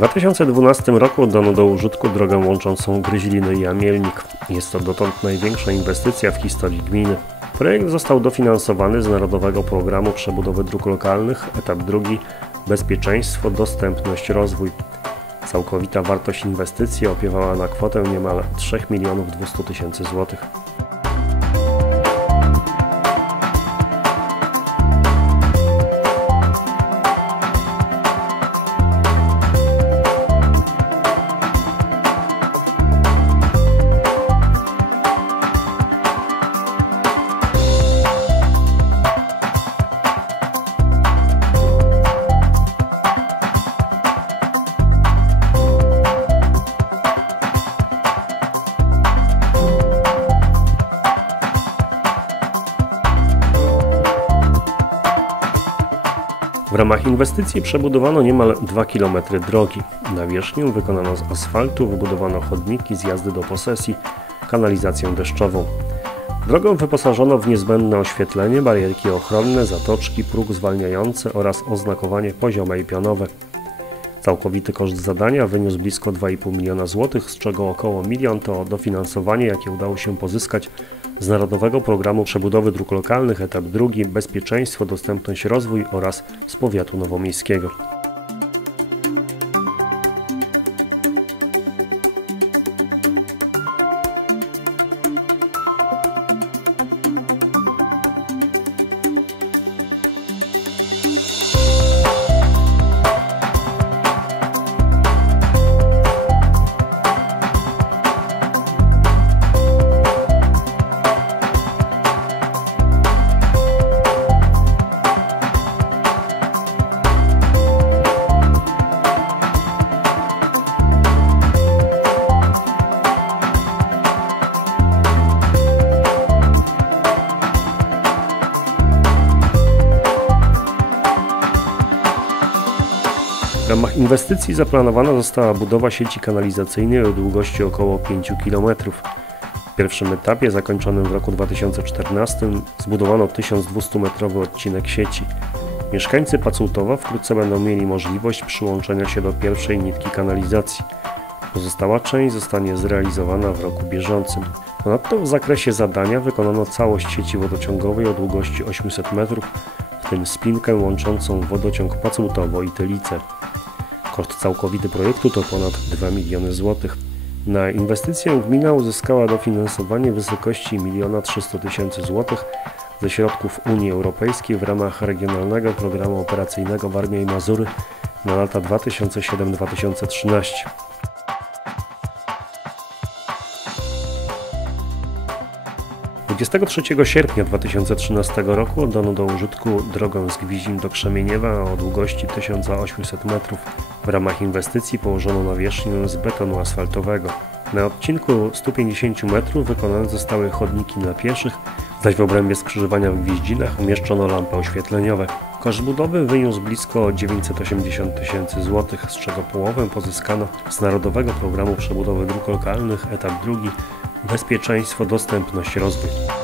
2012 roku oddano do użytku drogę łączącą Gryźliny i Amielnik. Jest to dotąd największa inwestycja w historii gminy. Projekt został dofinansowany z Narodowego Programu Przebudowy Dróg Lokalnych, etap drugi Bezpieczeństwo, Dostępność, Rozwój. Całkowita wartość inwestycji opiewała na kwotę niemal 3 milionów 200 tysięcy złotych. Ramach inwestycji przebudowano niemal 2 km drogi. Nawierzchnię wykonano z asfaltu, wybudowano chodniki, zjazdy do posesji, kanalizację deszczową. Drogą wyposażono w niezbędne oświetlenie, barierki ochronne, zatoczki, próg zwalniający oraz oznakowanie poziome i pionowe. Całkowity koszt zadania wyniósł blisko 2,5 miliona złotych, z czego około milion to dofinansowanie, jakie udało się pozyskać z Narodowego Programu Przebudowy Dróg Lokalnych, etap drugi Bezpieczeństwo, Dostępność, Rozwój oraz z powiatu nowomiejskiego. W ramach inwestycji zaplanowana została budowa sieci kanalizacyjnej o długości około 5 km. W pierwszym etapie, zakończonym w roku 2014, zbudowano 1200-metrowy odcinek sieci. Mieszkańcy Pacutowa wkrótce będą mieli możliwość przyłączenia się do pierwszej nitki kanalizacji. Pozostała część zostanie zrealizowana w roku bieżącym. Ponadto w zakresie zadania wykonano całość sieci wodociągowej o długości 800 metrów, w tym spinkę łączącą wodociąg Pacutowo i Tylice. Koszt całkowity projektu to ponad 2 miliony złotych. Na inwestycję gmina uzyskała dofinansowanie w wysokości 1 300 tysięcy złotych ze środków Unii Europejskiej w ramach Regionalnego Programu Operacyjnego Warmia i Mazury na lata 2007-2013. 23 sierpnia 2013 roku oddano do użytku drogę z Gwizdin do Krzemieniewa o długości 1800 metrów. W ramach inwestycji położono nawierzchnię z betonu asfaltowego. Na odcinku 150 metrów wykonane zostały chodniki dla pieszych, zaś w obrębie skrzyżowania w Gwiździnach umieszczono lampy oświetleniowe. Koszt budowy wyniósł blisko 980 tysięcy złotych, z czego połowę pozyskano z Narodowego Programu Przebudowy Dróg Lokalnych, etap drugi Bezpieczeństwo, dostępność, rozwój.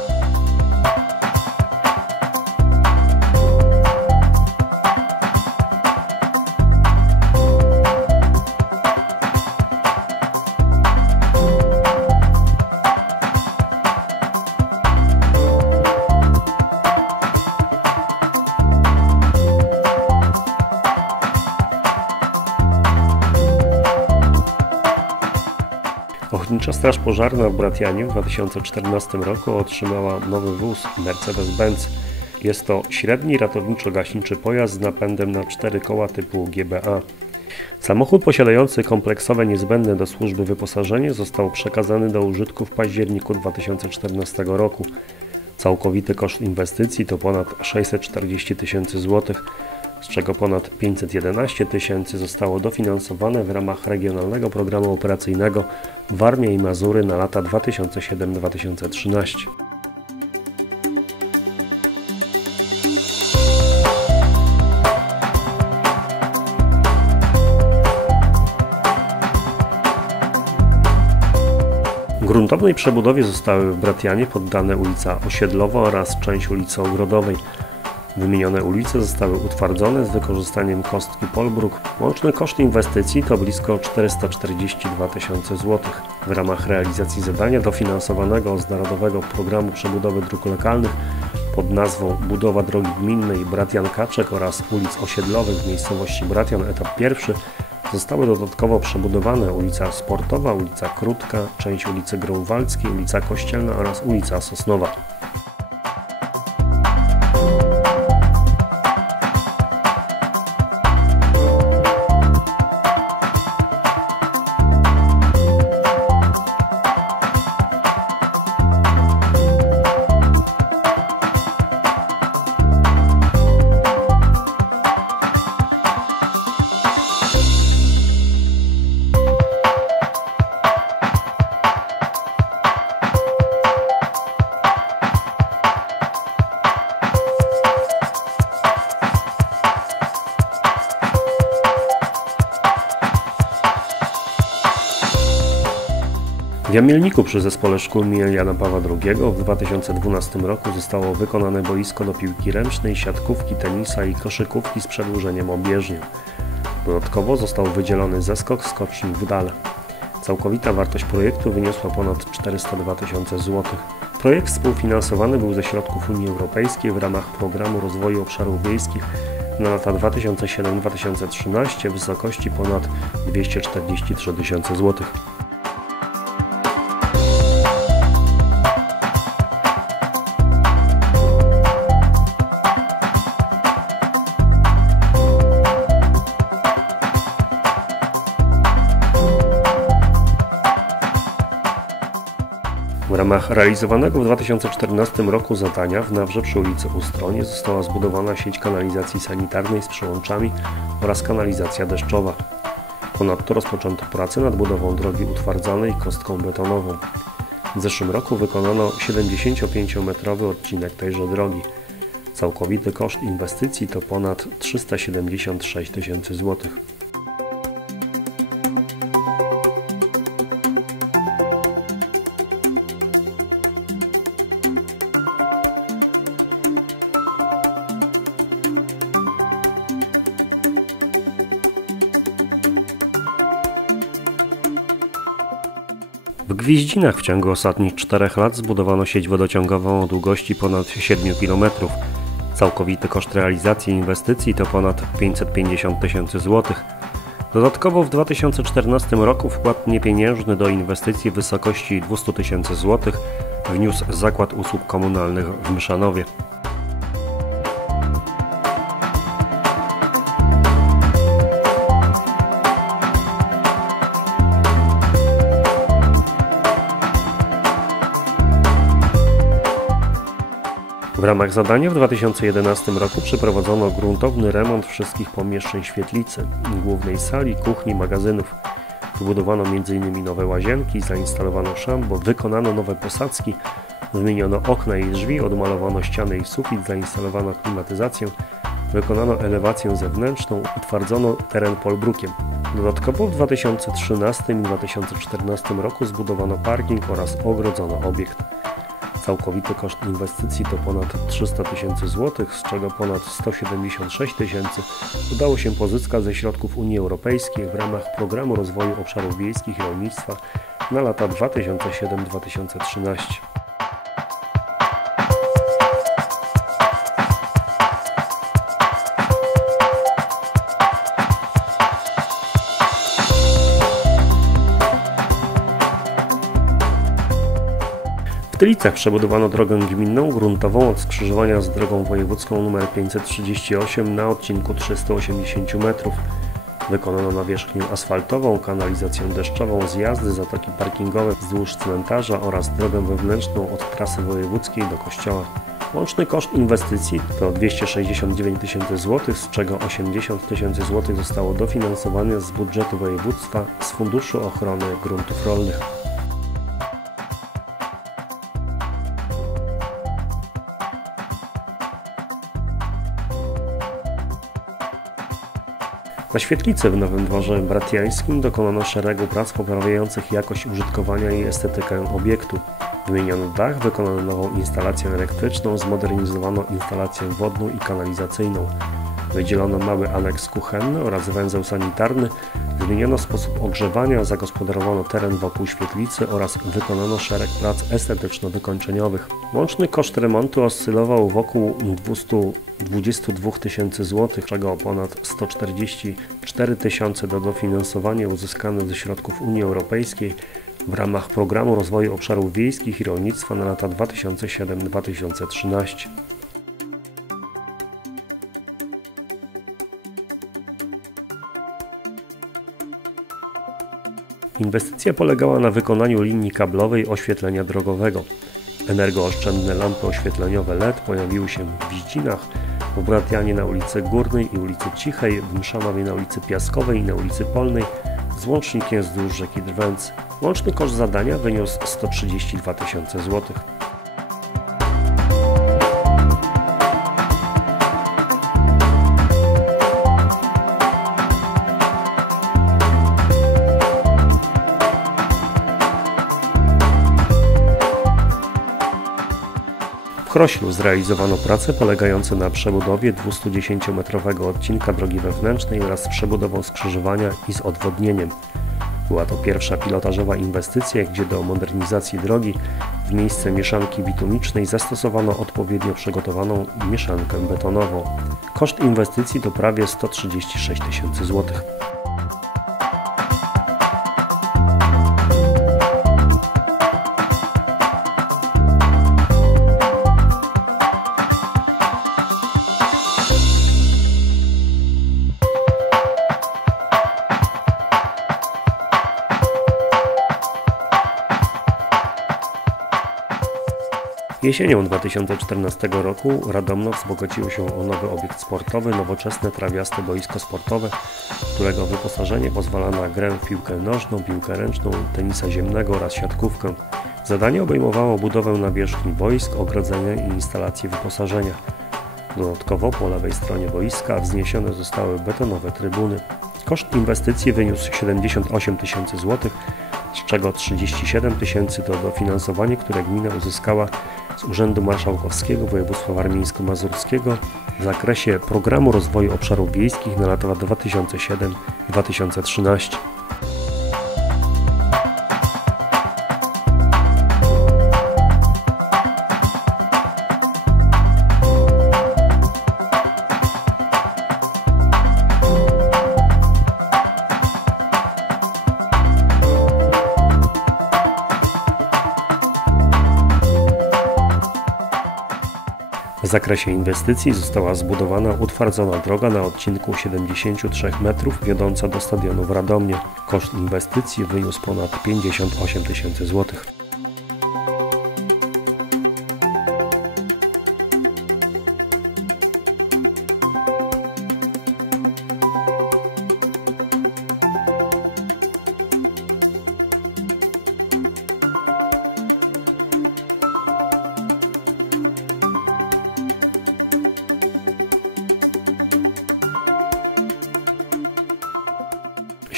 Ochotnicza Straż Pożarna w Bratianie w 2014 roku otrzymała nowy wóz Mercedes-Benz. Jest to średni ratowniczo-gaśniczy pojazd z napędem na cztery koła typu GBA. Samochód posiadający kompleksowe niezbędne do służby wyposażenie został przekazany do użytku w październiku 2014 roku. Całkowity koszt inwestycji to ponad 640 tysięcy złotych z czego ponad 511 tysięcy zostało dofinansowane w ramach Regionalnego Programu Operacyjnego Warmia i Mazury na lata 2007-2013. Gruntownej przebudowie zostały w Bratianie poddane ulica Osiedlowa oraz część ulicy Ogrodowej. Wymienione ulice zostały utwardzone z wykorzystaniem kostki Polbruk. Łączny koszt inwestycji to blisko 442 tysiące złotych. W ramach realizacji zadania dofinansowanego z Narodowego Programu Przebudowy Dróg Lokalnych pod nazwą Budowa drogi gminnej Bratian Kaczek oraz ulic osiedlowych w miejscowości Bratian etap pierwszy zostały dodatkowo przebudowane ulica Sportowa, ulica Krótka, część ulicy Grunwaldzkiej, ulica Kościelna oraz ulica Sosnowa. W Jamielniku przy zespole szkół im. Jana Pawła II w 2012 roku zostało wykonane boisko do piłki ręcznej, siatkówki, tenisa i koszykówki z przedłużeniem obieżnią. Dodatkowo został wydzielony zeskok skoczni w dale. Całkowita wartość projektu wyniosła ponad 402 tysiące złotych. Projekt współfinansowany był ze środków Unii Europejskiej w ramach Programu Rozwoju Obszarów Wiejskich na lata 2007-2013 w wysokości ponad 243 tysiące złotych. W ramach realizowanego w 2014 roku zadania w Nawrze przy ulicy Ustronie została zbudowana sieć kanalizacji sanitarnej z przyłączami oraz kanalizacja deszczowa. Ponadto rozpoczęto pracę nad budową drogi utwardzanej kostką betonową. W zeszłym roku wykonano 75-metrowy odcinek tejże drogi. Całkowity koszt inwestycji to ponad 376 tysięcy złotych. W Gwieździnach w ciągu ostatnich czterech lat zbudowano sieć wodociągową o długości ponad 7 km. Całkowity koszt realizacji inwestycji to ponad 550 tysięcy złotych. Dodatkowo w 2014 roku wkład niepieniężny do inwestycji w wysokości 200 tysięcy złotych wniósł Zakład Usług Komunalnych w Myszanowie. W ramach zadania w 2011 roku przeprowadzono gruntowny remont wszystkich pomieszczeń świetlicy, głównej sali, kuchni, magazynów. Wybudowano m.in. nowe łazienki, zainstalowano szambo, wykonano nowe posadzki, wymieniono okna i drzwi, odmalowano ściany i sufit, zainstalowano klimatyzację, wykonano elewację zewnętrzną, utwardzono teren polbrukiem. Dodatkowo w 2013 i 2014 roku zbudowano parking oraz ogrodzono obiekt. Całkowity koszt inwestycji to ponad 300 tysięcy złotych, z czego ponad 176 tysięcy udało się pozyskać ze środków Unii Europejskiej w ramach Programu Rozwoju Obszarów Wiejskich i Rolnictwa na lata 2007-2013. W Tylicach przebudowano drogę gminną gruntową od skrzyżowania z drogą wojewódzką nr 538 na odcinku 380 metrów. Wykonano nawierzchnię asfaltową, kanalizację deszczową, zjazdy, zatoki parkingowe wzdłuż cmentarza oraz drogę wewnętrzną od trasy wojewódzkiej do kościoła. Łączny koszt inwestycji to 269 tysięcy złotych, z czego 80 tysięcy złotych zostało dofinansowane z budżetu województwa z Funduszu Ochrony Gruntów Rolnych. Na świetlicy w Nowym Dworze Bratiańskim dokonano szeregu prac poprawiających jakość użytkowania i estetykę obiektu. Wymieniono dach, wykonano nową instalację elektryczną, zmodernizowano instalację wodną i kanalizacyjną. Wydzielono mały aneks kuchenny oraz węzeł sanitarny, zmieniono sposób ogrzewania, zagospodarowano teren wokół świetlicy oraz wykonano szereg prac estetyczno-wykończeniowych. Łączny koszt remontu oscylował wokół 222 tysięcy złotych, czego ponad 144 tysiące do dofinansowania uzyskane ze środków Unii Europejskiej w ramach Programu Rozwoju Obszarów Wiejskich i Rolnictwa na lata 2007-2013. Inwestycja polegała na wykonaniu linii kablowej oświetlenia drogowego. Energooszczędne lampy oświetleniowe LED pojawiły się w Wiździnach, w Bratianie na ulicy Górnej i ulicy Cichej, w Mszanowie na ulicy Piaskowej i na ulicy Polnej, z łącznikiem wzdłuż rzeki Drwęc. Łączny koszt zadania wyniósł 132 tysiące złotych. W Chroślu zrealizowano prace polegające na przebudowie 210-metrowego odcinka drogi wewnętrznej wraz z przebudową skrzyżowania i z odwodnieniem. Była to pierwsza pilotażowa inwestycja, gdzie do modernizacji drogi w miejsce mieszanki bitumicznej zastosowano odpowiednio przygotowaną mieszankę betonową. Koszt inwestycji to prawie 136 tysięcy złotych. Jesienią 2014 roku Radomno wzbogaciło się o nowy obiekt sportowy, nowoczesne trawiaste boisko sportowe, którego wyposażenie pozwala na grę w piłkę nożną, piłkę ręczną, tenisa ziemnego oraz siatkówkę. Zadanie obejmowało budowę nawierzchni boisk, ogrodzenia i instalację wyposażenia. Dodatkowo po lewej stronie boiska wzniesione zostały betonowe trybuny. Koszt inwestycji wyniósł 78 tysięcy złotych, z czego 37 tysięcy to dofinansowanie, które gmina uzyskała z Urzędu Marszałkowskiego Województwa Warmińsko-Mazurskiego w zakresie Programu Rozwoju Obszarów Wiejskich na lata 2007-2013. W zakresie inwestycji została zbudowana utwardzona droga na odcinku 73 metrów wiodąca do stadionu w Radomnie. Koszt inwestycji wyniósł ponad 58 tysięcy złotych.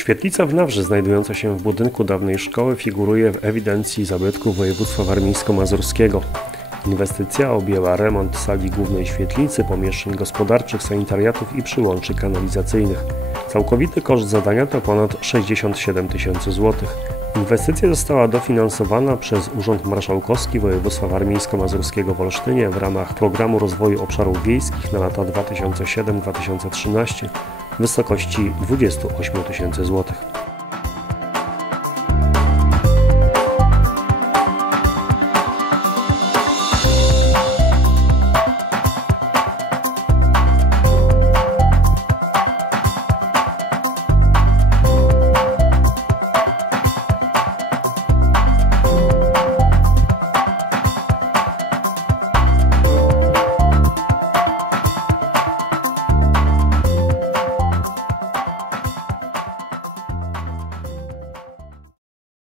Świetlica w Nawrze, znajdująca się w budynku dawnej szkoły, figuruje w ewidencji zabytków województwa warmińsko-mazurskiego. Inwestycja objęła remont sali głównej świetlicy, pomieszczeń gospodarczych, sanitariatów i przyłączy kanalizacyjnych. Całkowity koszt zadania to ponad 67 tysięcy złotych. Inwestycja została dofinansowana przez Urząd Marszałkowski Województwa Warmińsko-Mazurskiego w Olsztynie w ramach Programu Rozwoju Obszarów Wiejskich na lata 2007-2013 w wysokości 28 tysięcy złotych.